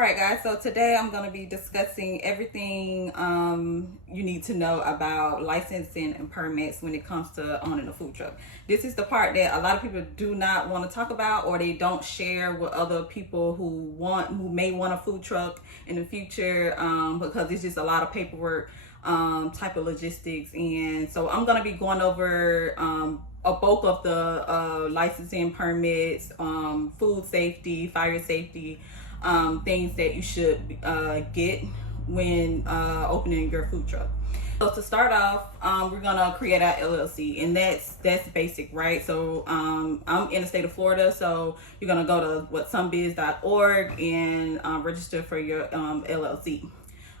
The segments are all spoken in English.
Alright guys, so today I'm going to be discussing everything you need to know about licensing and permits when it comes to owning a food truck. This is the part that a lot of people do not want to talk about, or they don't share with other people who may want a food truck in the future, because it's just a lot of paperwork, type of logistics. And so I'm going to be going over a bulk of the licensing, permits, food safety, fire safety, things that you should get when opening your food truck. So to start off, we're gonna create our LLC, and that's basic, right? So I'm in the state of Florida, so you're gonna go to somebiz.org and register for your LLC.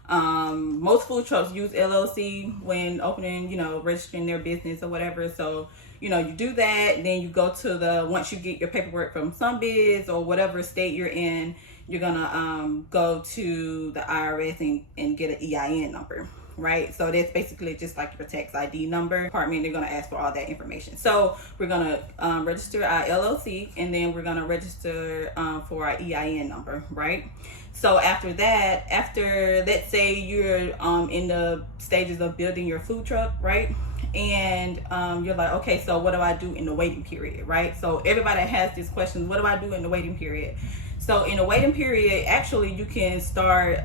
Most food trucks use LLC when opening, registering their business or whatever. So, you do that, then you go to once you get your paperwork from SunBiz or whatever state you're in, you're gonna go to the IRS and get an EIN number, right? So that's basically just like your tax ID number. Department, they're gonna ask for all that information. So we're gonna register our LLC, and then we're gonna register for our EIN number, right? So after that, let's say you're in the stages of building your food truck, right? And you're like, okay, so what do I do in the waiting period, right? So everybody has this question: what do I do in the waiting period? So in the waiting period, actually, you can start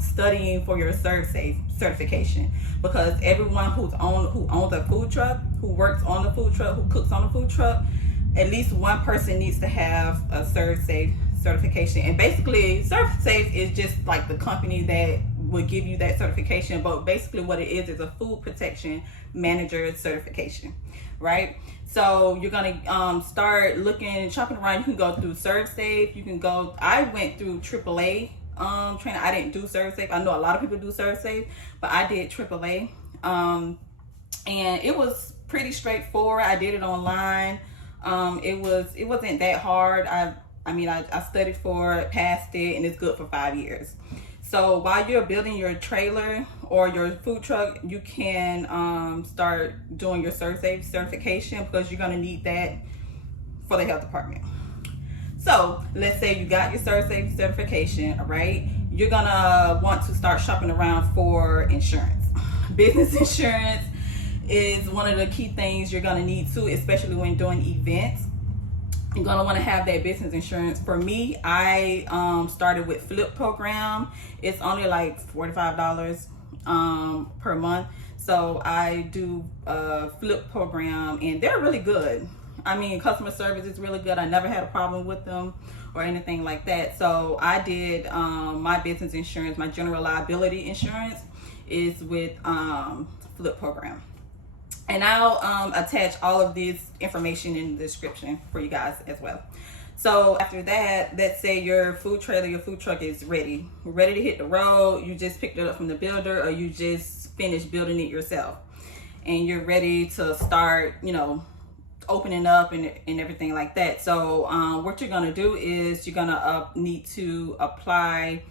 studying for your ServSafe certification, because everyone who owns a food truck, who works on the food truck, who cooks on the food truck, at least one person needs to have a ServSafe certification. And basically, ServSafe is just like the company that will give you that certification, but basically what it is a food protection manager certification, right? So you're gonna start shopping around. You can go through ServSafe. You can go. I went through AAA training. I didn't do ServSafe. I know a lot of people do ServSafe, but I did AAA, and it was pretty straightforward. I did it online. It wasn't that hard. I studied for it, passed it, and it's good for 5 years. So while you're building your trailer or your food truck, you can start doing your ServSafe certification, because you're going to need that for the health department. So let's say you got your ServSafe certification, right? You're going to want to start shopping around for insurance. Business insurance is one of the key things you're going to need too, especially when doing events. You're going to want to have that business insurance. For me, I started with Flip program. It's only like $45 per month. So I do Flip program, and they're really good. Customer service is really good. I never had a problem with them or anything like that. So I did my business insurance, my general liability insurance is with Flip program. And I'll attach all of this information in the description for you guys as well. So after that, let's say your food trailer, your food truck is ready to hit the road. You just picked it up from the builder, or you just finished building it yourself, and you're ready to start, opening up and everything like that. So what you're gonna do is you're gonna need to apply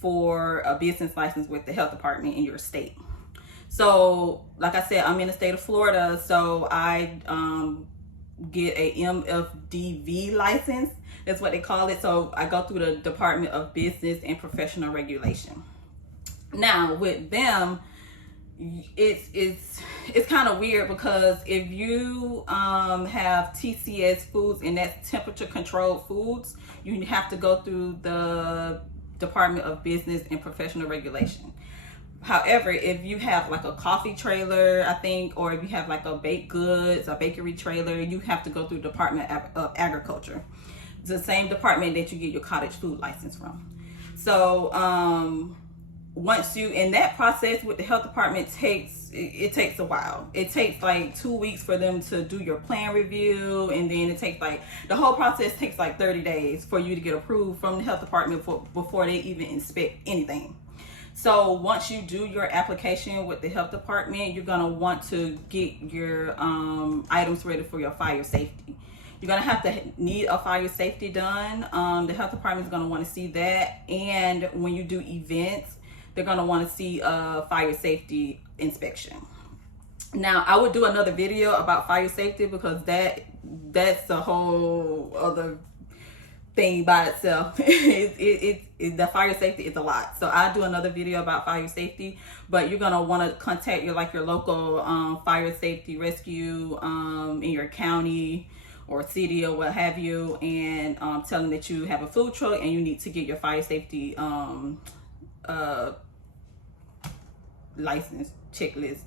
for a business license with the health department in your state. So, like I said, I'm in the state of Florida, so I get a MFDV license. That's what they call it. So I go through the Department of Business and Professional Regulation. Now, with them, it's kind of weird, because if you have TCS foods, and that's temperature controlled foods, you have to go through the Department of Business and Professional Regulation. However, if you have like a coffee trailer, I think, or if you have like a baked goods, a bakery trailer, you have to go through the Department of Agriculture. It's the same department that you get your cottage food license from. So once in that process with the health department, it takes a while. It takes like 2 weeks for them to do your plan review, and then it takes the whole process takes like 30 days for you to get approved from the health department before they even inspect anything. So once you do your application with the health department, you're gonna want to get your items ready for your fire safety. You're gonna have to need a fire safety done. The health department is gonna want to see that, and when you do events, they're gonna want to see a fire safety inspection. Now, I would do another video about fire safety, because that's a whole other thing by itself. The fire safety is a lot. So I'll do another video about fire safety, but you're gonna want to contact your local fire safety rescue in your county or city or what have you, and tell them that you have a food truck and you need to get your fire safety license, checklist,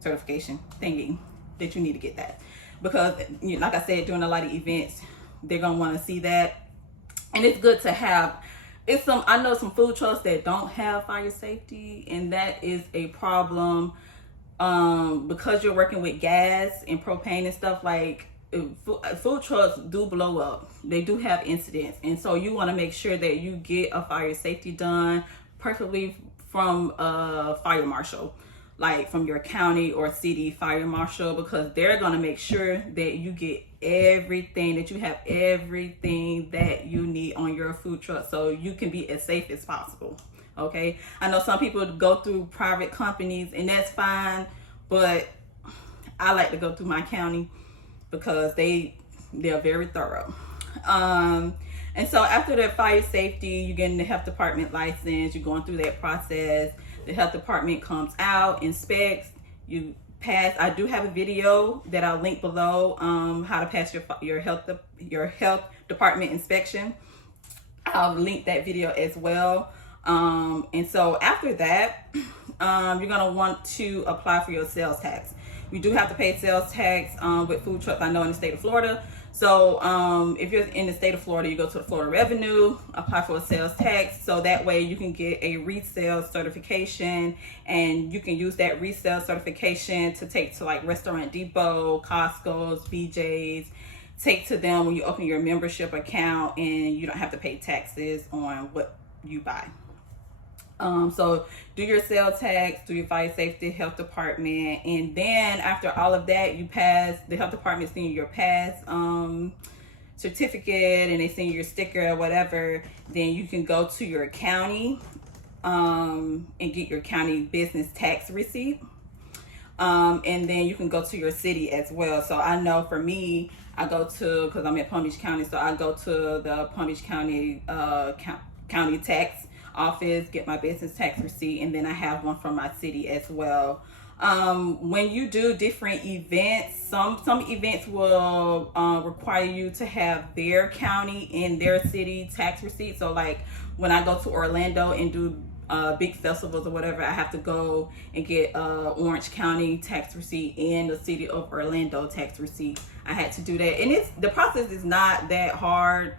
certification thingy, that you need to get that, because like I said, during a lot of events they're gonna want to see that. And it's good to have. I know some food trucks that don't have fire safety, and that is a problem, because you're working with gas and propane and stuff. Like, food trucks do blow up, they do have incidents, and so you want to make sure that you get a fire safety done, preferably from a fire marshal, like from your county or city fire marshal, because they're going to make sure that you get everything, that you have everything that you need on your food truck, so you can be as safe as possible. Okay, I know some people go through private companies, and that's fine, but I like to go through my county because they're very thorough. And so after the fire safety, you're getting the health department license, you're going through that process. The health department comes out, inspects, you pass. I do have a video that I'll link below, how to pass your health department inspection. I'll link that video as well. And so after that, you're gonna want to apply for your sales tax. You do have to pay sales tax with food trucks, I know, in the state of Florida. So if you're in the state of Florida, you go to the Florida Revenue, apply for a sales tax, so that way you can get a resale certification, and you can use that resale certification to take to like Restaurant Depot, Costco's, BJ's, take to them when you open your membership account, and you don't have to pay taxes on what you buy. So do your sales tax, do your fire safety, health department, and then after all of that, you pass, the health department send you your pass certificate, and they send you your sticker or whatever. Then you can go to your county and get your county business tax receipt, and then you can go to your city as well. So I know for me, I go to, because I'm in Palm Beach County, so I go to the Palm Beach County county tax office, get my business tax receipt, and then I have one from my city as well. When you do different events, some events will require you to have their county and their city tax receipt. So like when I go to Orlando and do big festivals or whatever, I have to go and get Orange County tax receipt and the city of Orlando tax receipt. I had to do that, and the process is not that hard.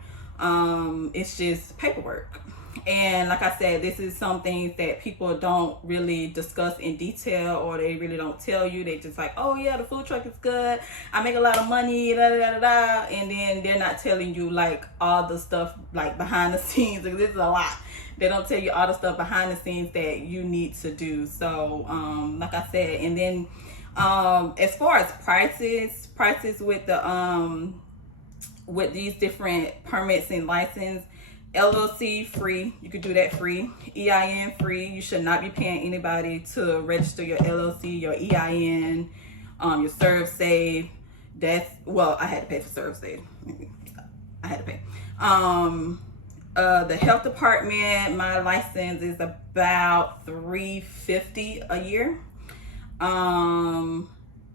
It's just paperwork. And like I said, this is some things that people don't really discuss in detail, or they really don't tell you. They just like, oh yeah, the food truck is good, I make a lot of money, da da da da, and then they're not telling you like all the stuff like behind the scenes. Like, this is a lot. They don't tell you all the stuff behind the scenes that you need to do. So like I said, and then as far as prices with the with these different permits and license, LLC free, you could do that free. EIN free, you should not be paying anybody to register your LLC, your EIN, your ServSave. That's, well, I had to pay for ServSave. I had to pay. The health department, my license is about $350 a year. And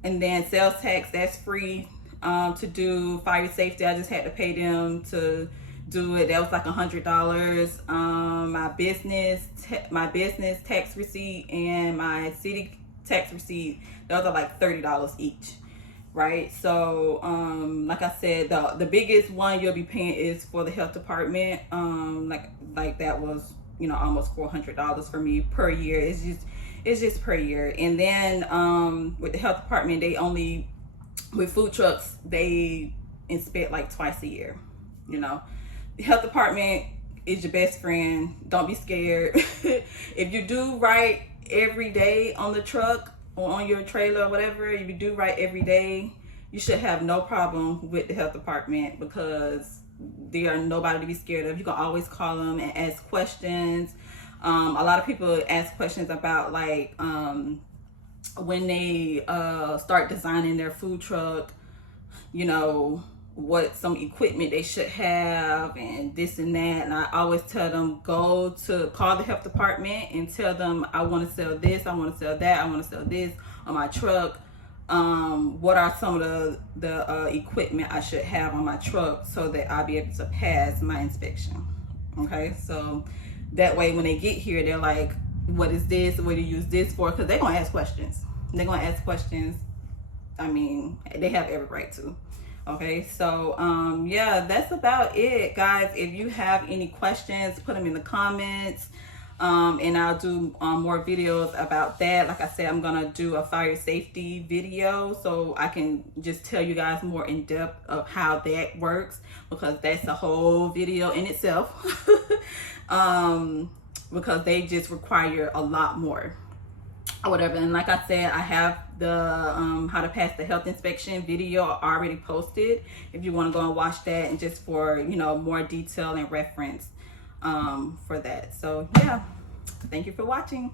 then sales tax, that's free. To do fire safety, I just had to pay them to do it. That was like $100. My business tax receipt and my city tax receipt, those are like $30 each, right? So like I said, the biggest one you'll be paying is for the health department. Like that was, you know, almost $400 for me per year. It's just per year. And then with the health department, with food trucks, they inspect like twice a year. You know, the health department is your best friend. Don't be scared. If you do right every day on the truck or on your trailer or whatever, if you do right every day, you should have no problem with the health department, because they are nobody to be scared of. You can always call them and ask questions. A lot of people ask questions about like when they start designing their food truck, you know, what some equipment they should have and this and that. And I always tell them, call the health department and tell them, I want to sell this, I want to sell that, I want to sell this on my truck. What are some of the equipment I should have on my truck so that I'll be able to pass my inspection. Okay, so that way when they get here, they're like, what is this? What do you use this for? Because they're going to ask questions. They're going to ask questions. I mean, they have every right to. Okay, so yeah, that's about it, guys. If you have any questions, put them in the comments, and I'll do more videos about that. Like I said, I'm gonna do a fire safety video so I can just tell you guys more in depth of how that works, because that's a whole video in itself. Because they just require a lot more or whatever. And like I said, I have the how to pass the health inspection video already posted if you want to go and watch that, and just for, you know, more detail and reference for that. So yeah, thank you for watching.